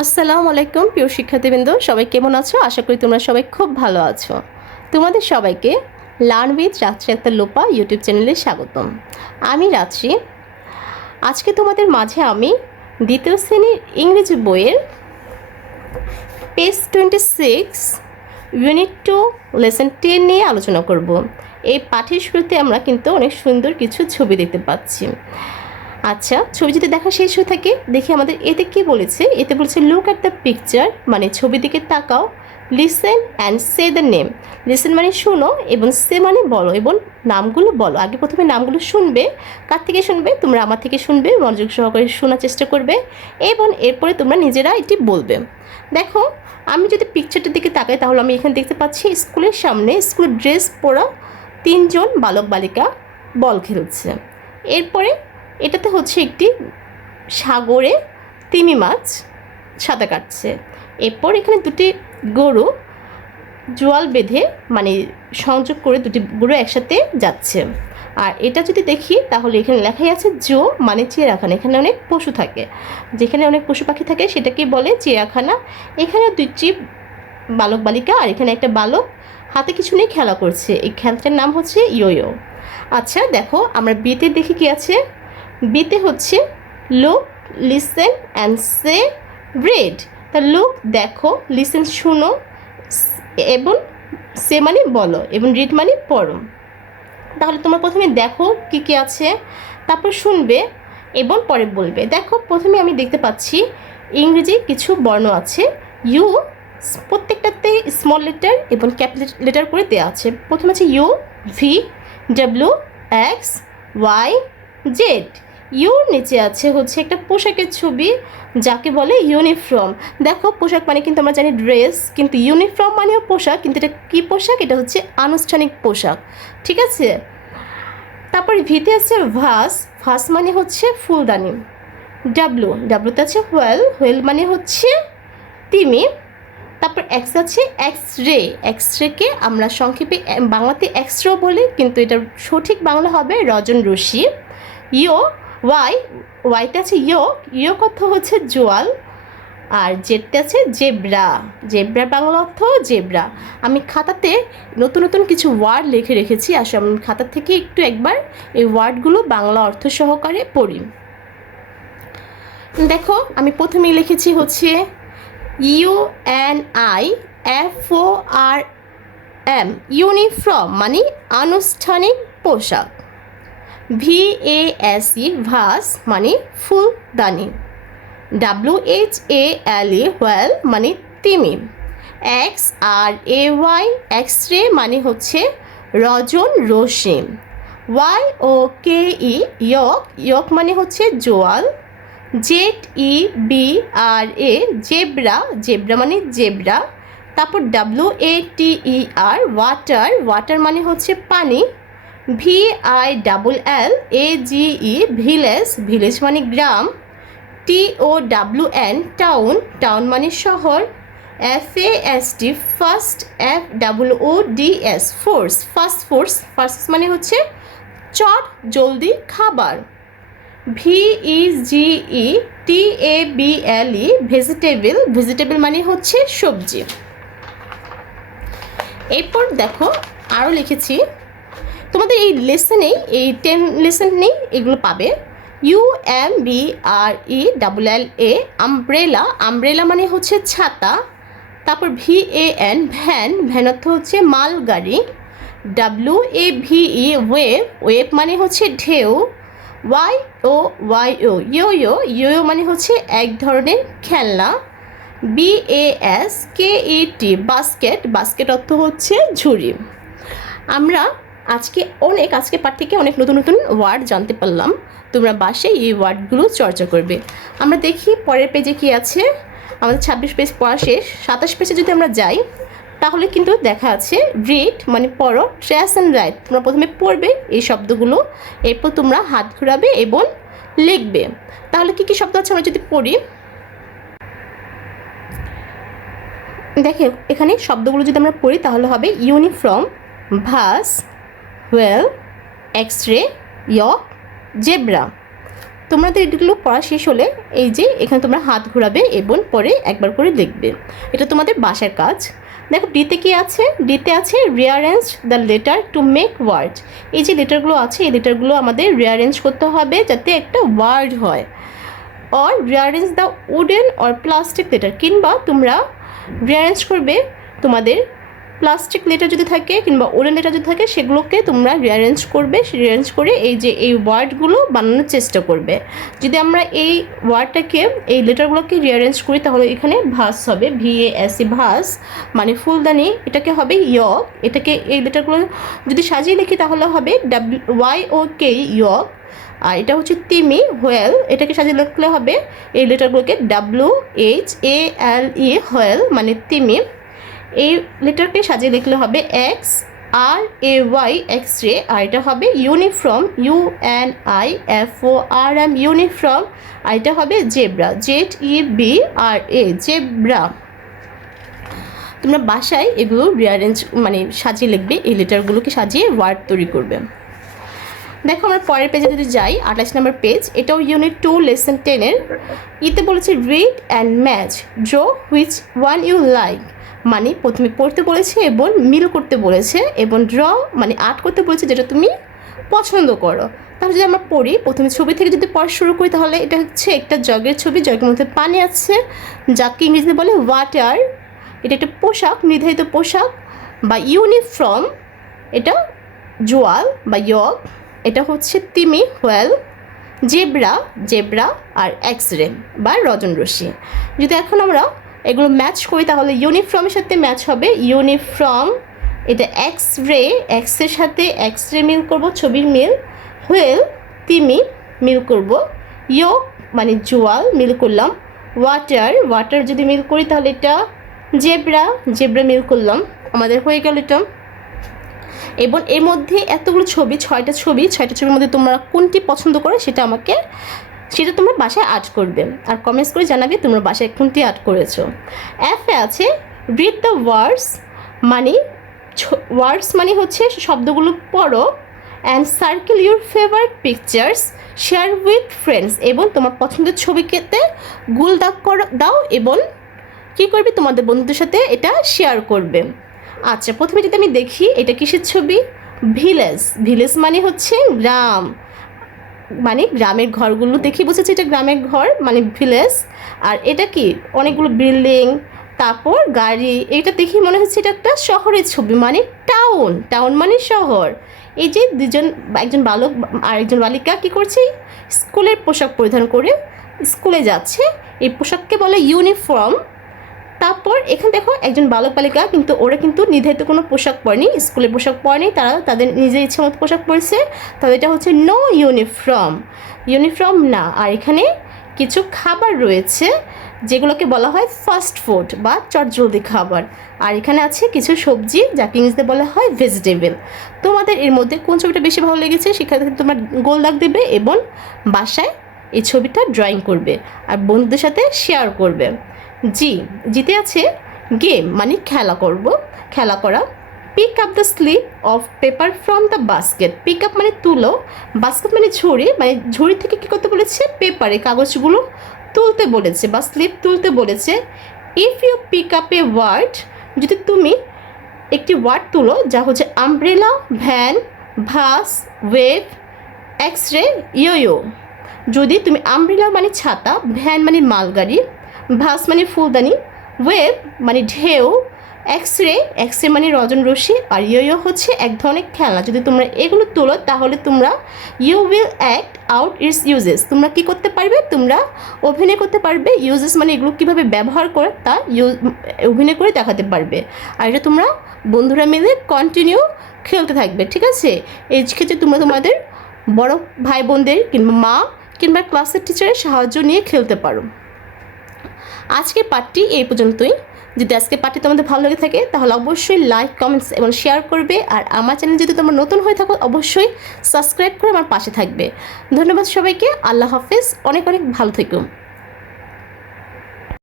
আসসালামু আলাইকুম, প্রিয় শিক্ষার্থীবৃন্দ। সবাই কেমন আছো? আশা করি তোমরা সবাই খুব ভালো আছো। তোমাদের সবাইকে লার্ন উইথ রাত্রি একটা লোপা ইউটিউব চ্যানেলে স্বাগতম। আমি রাত্রি আজকে তোমাদের মাঝে আমি দ্বিতীয় শ্রেণির ইংরেজি বইয়ের page twenty six unit two lesson ten নিয়ে আলোচনা করব। এই পাঠের শুরুতে আমরা কিন্তু অনেক সুন্দর কিছু ছবি দেখতে পাচ্ছি। আচ্ছা ছবি যদি দেখা শেষ হয়ে থাকে, দেখি আমাদের এতে কি বলেছে? এতে বলেছে লুক অ্যাট দ্য পিকচার মানে ছবি দিকে তাকাও। Listen and say the name listen মানে শুনো এবং সে মানে বলো এবং নামগুলো বলো। আগে প্রথমে নামগুলো শুনবে, কার থেকে শুনবে? তোমরা আমার থেকে শুনবে, মনোযোগ সহকারে শোনার চেষ্টা করবে, এবং এরপরে তোমরা নিজেরা এটি বলবে। দেখো, আমি যদি পিকচারটার দিকে তাকাই, তাহলে আমি এখানে দেখতে পাচ্ছি, স্কুলের সামনে স্কুলের ড্রেস পরা তিনজন বালক বালিকা বল খেলছে। এরপরে এটাতে হচ্ছে একটি সাগরে তিমি মাছ সাঁতার কাটছে। এরপর এখানে দুটি গরু জোয়াল বেঁধে মানে সংযোগ করে দুটি গরু একসাথে যাচ্ছে। আর এটা যদি দেখি, তাহলে এখানে লেখাই আছে জো মানে চিড়িয়াখানা এখানে অনেক পশু থাকে। যেখানে অনেক পশু পাখি থাকে, সেটাকে বলে চিড়িয়াখানা এখানে দুটি বালক বালিকা আর এখানে একটা বালক হাতে কিছু নিয়ে খেলা করছে। এই খেলাটার নাম হচ্ছে ইয়োয়ো আচ্ছা দেখো, আমরা বিতে দেখি কি আছে? বিতে হচ্ছে look listen and say read তা লুক দেখো লিসেন শুনো, এবং সে মানে বলো, এবং রিড মানে পড়ো। তাহলে তোমরা প্রথমে দেখো কি কি আছে, তারপর শুনবে এবং পরে বলবে। দেখো, প্রথমে আমি দেখতে পাচ্ছি ইংরেজি কিছু বর্ণ আছে। ইউ প্রত্যেকটাতে স্মল লেটার এবং ক্যাপিটাল লেটার করে দেওয়া আছে। প্রথমে আছে U V W X Y Z your নিচে আছে হচ্ছে একটা পোশাকের ছবি, যাকে বলে ইউনিফর্ম দেখো, পোশাক মানে কিন্তু আমরা জানি ড্রেস কিন্তু ইউনিফর্ম মানেও পোশাক, কিন্তু এটা কী পোশাক? এটা হচ্ছে আনুষ্ঠানিক পোশাক। ঠিক আছে? তারপর ভিতে আছে ভাস ভাস মানে হচ্ছে ফুলদানি। ডাব্লু ডাব্লুতে আছে হোয়েল হোয়েল মানে হচ্ছে তিমি। তারপর এক্স আছে এক্স রে এক্স রেকে আমরা সংক্ষেপে, বাংলাতে এক্সরেও বলি, কিন্তু এটার সঠিক বাংলা হবে রজন রশি ইও ওয়াই ওয়াইতে আছে ইয়ো। ইয়ো অর্থ হচ্ছে জোয়াল। আর জেডতে আছে জেব্রা। জেব্রার বাংলা অর্থ জেব্রা। আমি খাতাতে নতুন নতুন কিছু ওয়ার্ড লিখে রেখেছি। আসলে আমি খাতা থেকে একটু একবার এই ওয়ার্ডগুলো বাংলা অর্থ সহকারে পড়ি। দেখো, আমি প্রথমেই লিখেছি হচ্ছে U N I F O R M uniform মানে আনুষ্ঠানিক পোশাক। V A S E vase মানে ফুলদানি। W H A L E whale মানে তিমি। X R A Y X ray মানে হচ্ছে রজন রশ্মি। ওয়াই ও কে ই ইয়ক ইয়ক মানে হচ্ছে জোয়াল। Z E B R A zebra. Zebra মানে জেব্রা। তারপর W A T E R water water মানে হচ্ছে পানি। V I double L A G E village village মানে গ্রাম T O W N town town মানে শহর F A S T fast F double O D S foods fast foods fast মানে হচ্ছে চট, জলদি খাবার। V E G E T A B L E vegetable vegetable মানে হচ্ছে সবজি। এরপর দেখো আরও লিখেছি তোমাদের এই লেসনে এই টেন লেসন নেই, এগুলো পাবে। U M B R E double L A umbrella umbrella মানে হচ্ছে ছাতা, তারপর V A N van van অর্থ হচ্ছে মালগাড়ি। W A V E wave wave মানে হচ্ছে ঢেউ। ওয়াই ও ওয়াই ও ইয়ো ইয়ো ইয়ো মানে হচ্ছে এক ধরনের খেলনা। B A S K E T basket basket অর্থ হচ্ছে ঝুড়ি। আমরা আজকে অনেক, আজকে পাঠ থেকে অনেক নতুন নতুন ওয়ার্ড জানতে পারলাম। তোমরা বাসে এই ওয়ার্ডগুলো চর্চা করবে। আমরা দেখি পরের পেজে কি আছে। আমাদের ছাব্বিশ পেজ পড়া শেষ। সাতাশ পেজে যদি আমরা যাই, তাহলে কিন্তু দেখা আছে রিড মানে পড়ো ট্রেস অ্যান্ড রাইট তোমরা প্রথমে পড়বে এই শব্দগুলো, এরপর তোমরা হাত ঘুরাবে এবং লিখবে। তাহলে কি কি শব্দ আছে আমরা যদি পড়ি? দেখে এখানে শব্দগুলো যদি আমরা পড়ি, তাহলে হবে ইউনিফর্ম ভাস ওয়েল এক্স রে ইয়ক জেব্রা তোমাদের এগুলো পড়া শেষ হলে এই যে এখানে তোমরা হাত ঘোরাবে এবং পরে একবার করে লিখবে এটা তোমাদের বাসার কাজ। দেখো ডিতে কি আছে? ডিতে আছে rearrange the letter to make word এই যে লেটারগুলো আছে, এই লেটারগুলো আমাদের রিয়ারেঞ্জ করতে হবে যাতে একটা ওয়ার্ড হয়। Or rearrange the wooden or plastic letter কিংবা তোমরা রিয়ারেঞ্জ করবে তোমাদের প্লাস্টিক লেটার যদি থাকে কিংবা ওরেন লেটার যদি থাকে, সেগুলোকে তোমরা রিয়ারেঞ্জ করবে। রিয়ারেঞ্জ করে এই যে এই ওয়ার্ডগুলো বানানোর চেষ্টা করবে। যদি আমরা এই ওয়ার্ডটাকে, এই লেটারগুলোকে রিয়ারেঞ্জ করি, তাহলে এখানে ভাস হবে। V A S E vase মানে ফুলদানি। এটাকে হবে ইয়ক। এটাকে এই লেটারগুলো যদি সাজিয়ে লিখি, তাহলে হবে ডাব্লিউ ওয়াই ও কে ইয়ক। আর এটা হচ্ছে তিমি, হোয়েল। এটাকে সাজিয়ে লিখলে হবে এই লেটারগুলোকে W H A L E whale মানে তিমি। এই লেটারকে সাজিয়ে লিখলে হবে X R A Y X ray আর এটা হবে uniform U N I F O R M uniform আর এটা হবে zebra Z E B R A zebra তোমরা বাসায় এগুলো রিয়ারেঞ্জ মানে সাজিয়ে লিখবে, এই লেটারগুলোকে সাজিয়ে ওয়ার্ড তৈরি করবে। দেখো আমরা পরের পেজে যদি যাই, আঠাশ নম্বর পেজ এটাও ইউনিট টু লেসন টেনের ইতে বলেছে read and match draw which one you like মানে প্রথমে পড়তে বলেছে এবং মিল করতে বলেছে এবং ড্র মানে আর্ট করতে বলেছে যেটা তুমি পছন্দ করো। তাহলে যদি আমরা পড়ি, প্রথমে ছবি থেকে যদি পড়া শুরু করি, তাহলে এটা হচ্ছে একটা জগের ছবি, জগের মধ্যে পানি আছে, যাকে ইংরেজিতে বলে ওয়াটার এটা একটা পোশাক, নির্ধারিত পোশাক বা ইউনিফর্ম এটা জোয়াল বা ইয়গ এটা হচ্ছে তিমি, হোয়েল, জেব্রা জেব্রা আর এক্স রে বা রজন রশ্মি যদি এখন আমরা এগুলো ম্যাচ করি, তাহলে ইউনিফর্মের সাথে ম্যাচ হবে। ইউনিফর্ম এটা এক্স রে এক্সের সাথে এক্স রে মিল করব ছবির মিল হুয়েল তিমি মিল করব। ইয়োক মানে জোয়াল, মিল করলাম। ওয়াটার ওয়াটার যদি মিল করি, তাহলে এটা জেব্রা জেব্রা মিল করলাম। আমাদের হয়ে গেল এটা। এবং এর মধ্যে এতগুলো ছবি, ছয়টা ছবি, ছয়টা ছবির মধ্যে তোমরা কোনটি পছন্দ করো, সেটা আমাকে সেটা তোমরা বাসায় আর্ট করবে। আর কমেন্টস করে জানাবে তোমরা বাসায় কোনটি আর্ট করেছ। অ্যাফে আছে রিড দ্য ওয়ার্ডস মানে ওয়ার্ডস মানে হচ্ছে শব্দগুলো পড়ো and circle your favourite pictures share with friends এবং তোমার পছন্দের ছবি ছবিকেতে গুল দাগ করো, দাও এবং কী করবে? তোমাদের বন্ধুদের সাথে এটা শেয়ার করবে। আচ্ছা প্রথমে যদি আমি দেখি এটা কিসের ছবি? ভিলেজ ভিলেজ মানে হচ্ছে গ্রাম। মানে গ্রামের ঘরগুলো দেখি বুঝেছি এটা গ্রামের ঘর মানে ভিলেজ। আর এটা কি? অনেকগুলো বিল্ডিং, তারপর গাড়ি, এটা দেখি মনে হচ্ছে এটা একটা শহরের ছবি মানে টাউন টাউন মানে শহর। এই যে দুজন, একজন বালক আর একজন বালিকা কী করছে? স্কুলের পোশাক পরিধান করে স্কুলে যাচ্ছে। এই পোশাককে বলে ইউনিফর্ম তারপর এখানে দেখো একজন বালক বালিকা, কিন্তু ওরা কিন্তু নির্ধারিত কোনো পোশাক পরেনি স্কুলের পোশাক পরেনি, তারা তাদের নিজের ইচ্ছে মতো পোশাক পরেছে। তাহলে এটা হচ্ছে নো ইউনিফর্ম ইউনিফর্ম না, আর এখানে কিছু খাবার রয়েছে, যেগুলোকে বলা হয় ফাস্ট ফুড বা চটজলদি খাবার। আর এখানে আছে কিছু সবজি যাকে ইংরেজিতে বলা হয় ভেজিটেবল তোমাদের এর মধ্যে কোন ছবিটা বেশি ভালো লেগেছে, সেখান তোমার গোল দাগ দেবে এবং বাসায় এই ছবিটা ড্রয়িং করবে, আর বন্ধুদের সাথে শেয়ার করবে। জি, জিতে আছে গেম মানে খেলা করব। খেলা করা pick up the slip of paper from the basket pick up মানে তুলো বাস্কেট মানে ঝুড়ি মানে ঝুড়ি থেকে কী করতে বলেছে? পেপারে কাগজগুলো তুলতে বলেছে, বা স্লিপ তুলতে বলেছে। If you pick up a word যদি তুমি একটি ওয়ার্ড তুলো, যা হচ্ছে umbrella van vase wave X ray ইয়ো যদি তুমি আমব্রেলা মানে ছাতা ভ্যান মানে মালগাড়ি ভাস মানে ফুলদানি ওয়েভ মানে ঢেউ এক্স রে এক্স রে মানে রজন রশ্মি আর ইয়ো হচ্ছে এক ধরনের খেলনা। যদি তোমরা এগুলো তোলো, তাহলে তোমরা you will act out its uses তোমরা কী করতে পারবে? তোমরা অভিনয় করতে পারবে। ইউজেস মানে এগুলো কীভাবে ব্যবহার করে, তা ইউজ অভিনয় করে দেখাতে পারবে। আর এটা তোমরা বন্ধুরা মিলে কন্টিনিউ খেলতে থাকবে, ঠিক আছে? এই ক্ষেত্রে তোমরা তোমাদের বড় ভাই বোনদের কিংবা মা কিংবা ক্লাসের টিচারের সাহায্য নিয়ে খেলতে পারো। আজকের পার্টটি এই পর্যন্তই। যদি আজকের পার্টি তোমাদের ভালো লেগে থাকে, তাহলে অবশ্যই লাইক কমেন্টস এবং শেয়ার করবে। আর আমার চ্যানেল যদি তোমরা নতুন হয়ে থাকো, অবশ্যই সাবস্ক্রাইব করে আমার পাশে থাকবে। ধন্যবাদ সবাইকে। আল্লাহ হাফেজ। অনেক অনেক ভালো থেকো।